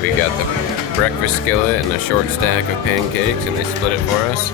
We got the breakfast skillet and a short stack of pancakes, and they split it for us.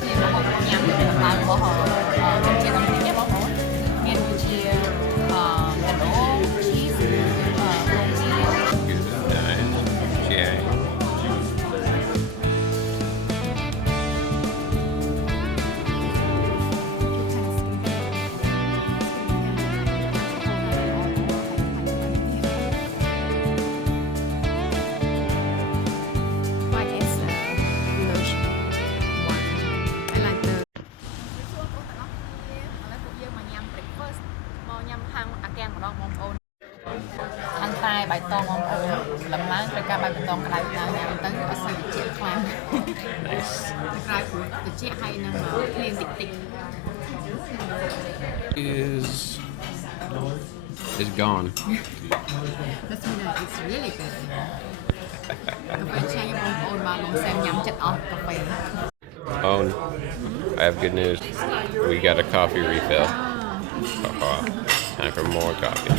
bài tông không ổn lắm láng rồi cả bài tông cái này là tới ở sân chiếc khoan cái chiếc hay nè liền tịch tịch is gone. That's mean it's really good. Cà phê chai bông ôn mà bông xem nhắm chật ọt cà phê. Oh, I have good news. We got a coffee refill. Time for more coffee.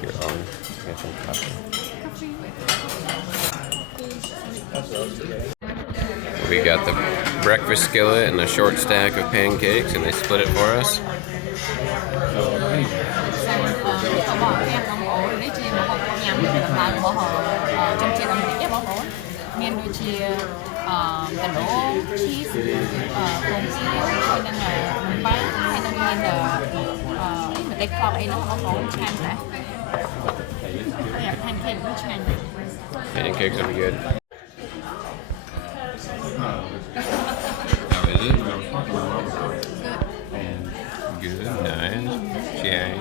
Here, get some coffee. We got the breakfast skillet and a short stack of pancakes, and they split it for us. Cà nổ cheese cồn hay năng là bánh hay năng là mà cái con ấy nó không chan cả. Yeah, pancake cũng chan. Pancakes are good. How is it? Good. Good. Nice. Chang.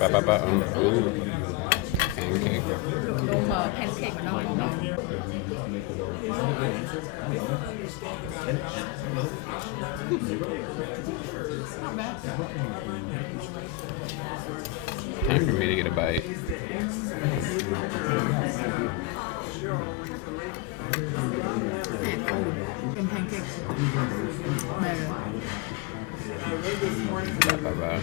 Ba. Ooh. Pancake. Đúng mà pancake nó ngon. Time for me to get a bite. Pancakes. Ba.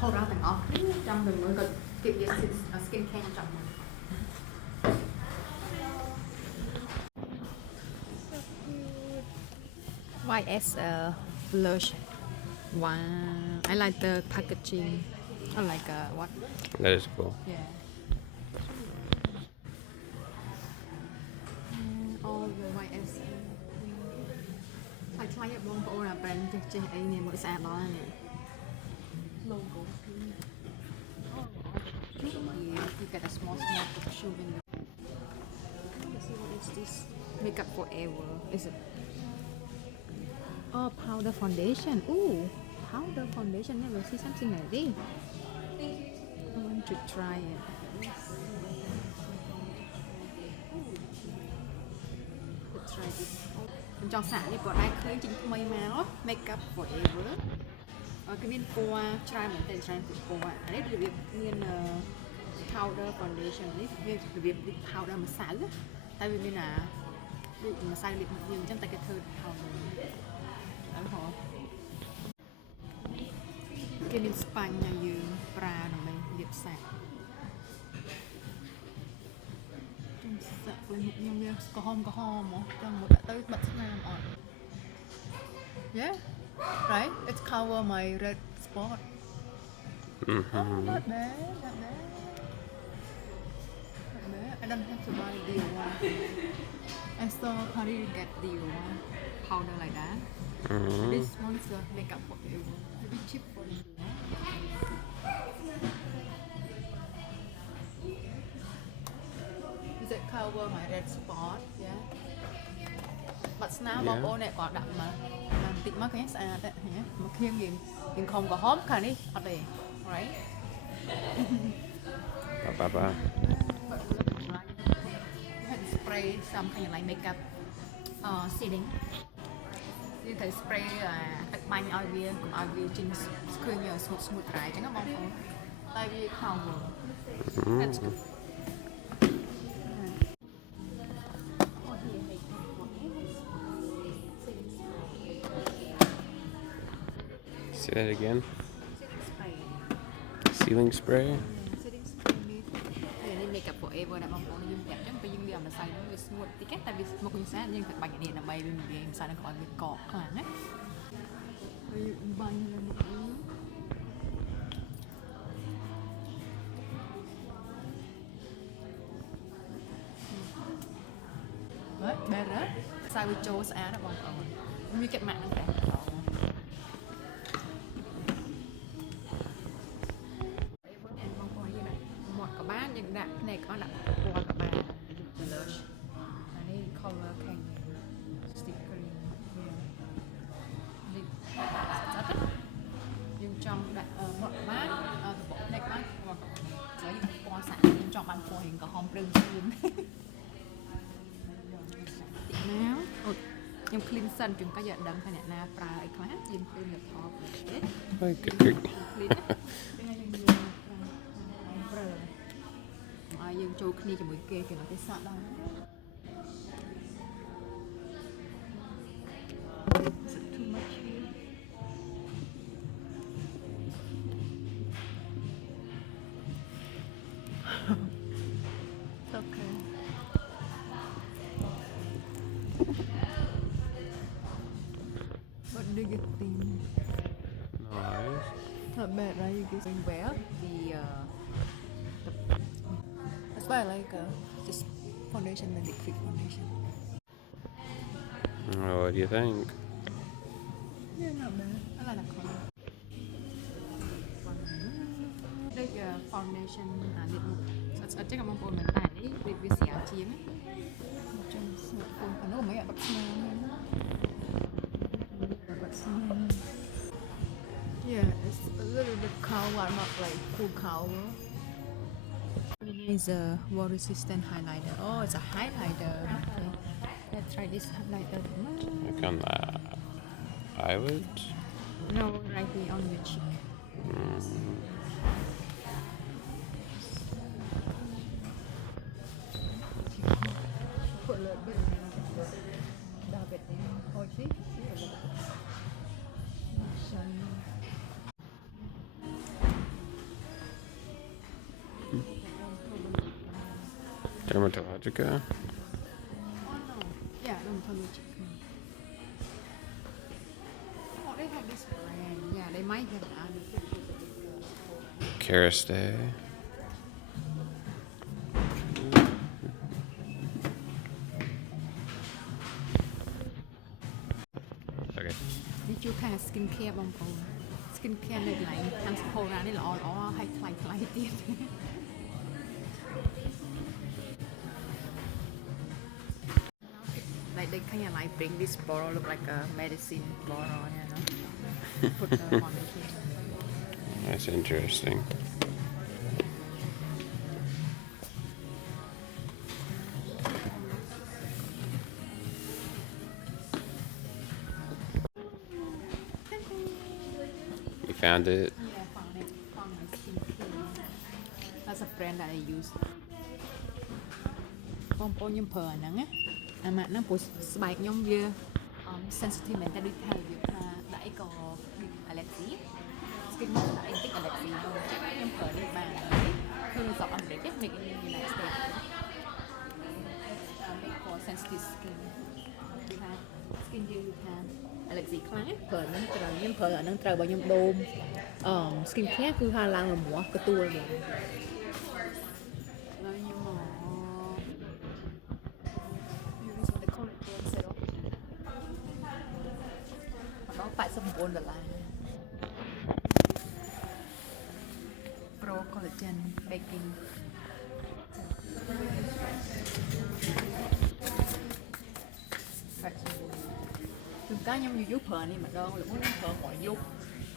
Pull ra từng óc trong đừng mới kịp get skin care trong YS blush. Wow, I like the packaging. I like what? That is cool. Yeah. All the YS. I try it one for a brand chứ ấy nè mỗi sáng đó nè. Logo. Yeah, you get a small picture in the. Let's see what is this? Makeup Forever. Is it? Oh, powder foundation. Ooh, powder foundation. Never see something like this. I want to try it. Let's try this. Trong sản đi có đai khơi chính mây máu. Makeup Forever. Cái viên pua try mình tên try của pua. Đấy là việc viên powder foundation. Đấy là việc powder mà sáng. Tại vì mình là mà sai việc nhiều trong tay cái thơ powder. Đúng không? Cái viên span nhà dương pra là mình điệp sạch. Trong sạch lên một nhân viên có hôm trong một đã tới bật nam on. Yeah, right. It's cover my red spot. Oh, not bad, not bad. I don't have to buy the one. I saw how do you get the powder like that. This one is the makeup for everyone. A bit cheap for you. Does it cover my red spot? Yeah. But now bọc ô này còn đậm mà tịnh mắc cái sạch đấy nhé. Mà khiêng nhìn không có hóm cả đi. Ở đây, right? Papa. Had spray some kind of like makeup sealing. You can spray tách bánh ao bia cùng ao bia trên screen nhờ smooth rải chẳng có mong không. Tại vì không. That's good. Say that again. Sealing spray. Sealing spray. Sealing spray ni. Ini makeup forever nak mong yung đẹp chẳng phải dương liam là xài nó với smooth tí cách tại vì một con sáng nhưng phải bánh này là bay bên kia xài nó còn bị cọt không hẳn á. Bánh lên nữa. Đấy, better. Xài với châu xa đó bông ổn. Như kết mạng nó đẹp. Một cái bát nhưng đặt này có đặt qua cái bát blush. Này color can sticker nhưng trong đặt một bát bộ này bát hoặc giới những qua sẵn nhưng trong bàn phổ hình có hòm rừng luôn. Now, nhưng cleanson chúng ta giờ đâm phải nè na pra ai class nhưng clean được top hết. Ôi, clean. Dương châu khi cho mỗi kê thì nó thấy sợ đâu. Is it too much here? It's okay. What do you think? Nice. Not bad, right? You can wear the that's why I like just foundation and liquid foundation. What do you think? Yeah, not bad. I like that color. Đây là foundation liệt mục. Chắc là mong muốn mình tải đi vì xéo chiếm ấy. Trong smartphone còn nó có mấy ạ bậc smell. Yeah, it's a little bit cold, not like full cold. It's a water resistant highlighter. Oh, it's a highlighter. Okay. Let's try this highlighter. Like on the eyelids? No, right here on your cheek. Put a little bit of it in. Oh, see? Dermatologica? Oh no. Yeah, dermatologica. Oh, they have this brand. Yeah, they might have it. Kerastase. Okay. Did you kind of skincare bông cô? Skincare này lại thằng cô ra đây là ó hay thay tiền. Like they kind of like bring this bottle look like a medicine bottle, you know. Put the foundation. That's interesting. You found it? Yeah, I found it. Found my skincare. That's a brand that I use. Bông bông nhung phở nắng á. Mà nó bổ spike nhung dưa. Sensitive mình ta đi theo việc đãi có allergy. Skin đãi tích allergy luôn. Nhung phở đi mà thường dọc ăn để make in the United States. Make for sensitive skin. You have skin you have allergy class. Phở nó trời nhung phở nó trời bao nhung đôm. Skin care cứ hai lang là múa cái tour rồi. Phải sempurna lah. Pro collagen baking. Chúng ta nhung như phở này mà đâu là muốn phở mọi dục.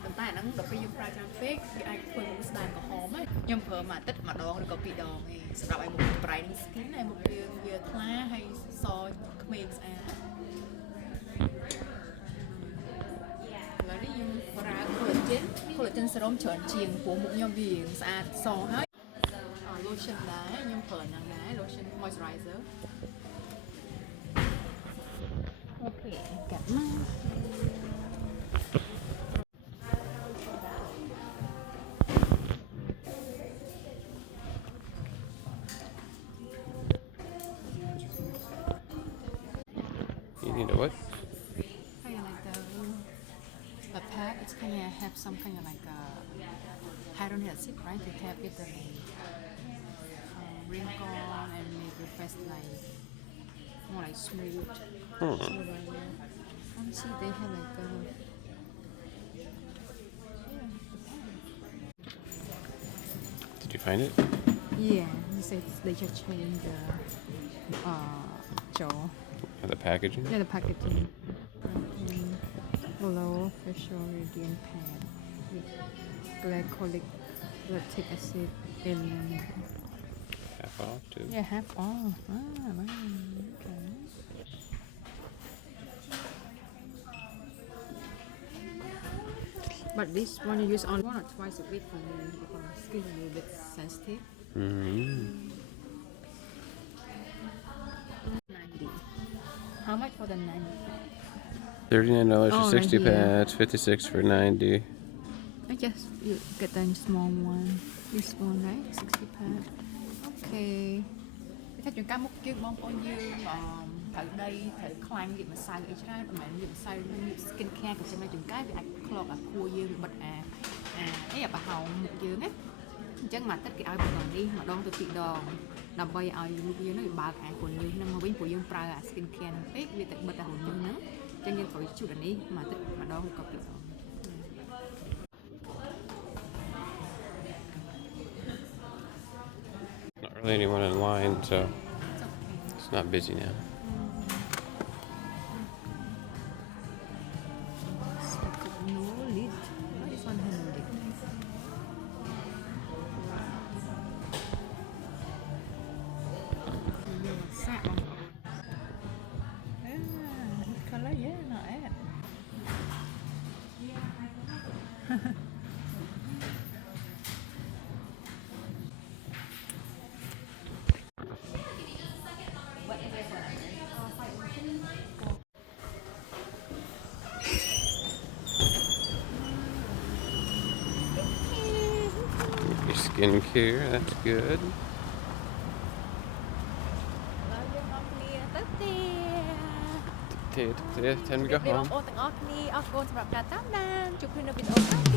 ប៉ុន្តែអាហ្នឹងដល់ពេលយើងប្រើច្រើនពេកវាអាចធ្វើមុខស្ដាយក្រហមហើយខ្ញុំប្រើមួយអាទិត្យម្ដងឬក៏ពីរដងឯងសម្រាប់ឲ្យមុខ brightening skin ហើយមុខយើងវាថ្លាហើយសក្មេងស្អាតឥឡូវនេះខ្ញុំប្រើ collagen serum ច្រើនជាងព្រោះមុខខ្ញុំវាស្អាតសហើយ lotion ដែរខ្ញុំប្រើហ្នឹងដែរ lotion moisturizer អូខេកាត់មក You need a what? Kind of like the pad. It's kind of have some kind of like a hyaluronic acid, right? To help with the wrinkle and make your face like more like smooth. Smooth right there. See, they have like a Did you find it? yeah. He said they just changed the jaw. The packaging? Yeah, the packaging. Below facial radiant pad with glycolic lactic acid in. Half off too. Yeah, half off. Right. Okay. But this one you use on 1 or twice a week for me because my skin is a little bit sensitive. Mm-hmm. 90. How much for the 90? $39 for Oh, 60 right here. pads, 56 for 90. I just you get the small one. This one, right? 60 pad. Okay. ถ้าជួនកាលមុខយើងបងប្អូនយើងត្រូវដីត្រូវខ្លាញ់វាម្សៅអីច្រើនមិនមែនវាម្សៅ skin care ក៏ចឹងដែរជួនកាលវាអាចក្លកអាខួរយើងបិទអាប្រហោងមុខយើងណាអញ្ចឹងមួយអាទិត្យគេឲ្យម្ដងនេះម្ដងទៅពីរដងដើម្បីឲ្យមុខយើងនឹងវាបើកអាខ្លួនយើងនឹងមកវិញព្រោះយើងប្រើអា skin care ហ្នឹងពេកវាទៅបិទអាខ្លួនយើងហ្នឹងអញ្ចឹងយើងត្រូវជូតអានេះមួយអាទិត្យម្ដងឬក៏ពីរដង Not really anyone in line, so it's not busy now. No lid. Why this one has no lid? Color, yeah, not bad. Your skincare, that's good. Time to go home. បងប្អូនទាំងអស់គ្នាអរគុណសម្រាប់ការតាមដានជួបគ្នានៅវីដេអូក្រោយទៀត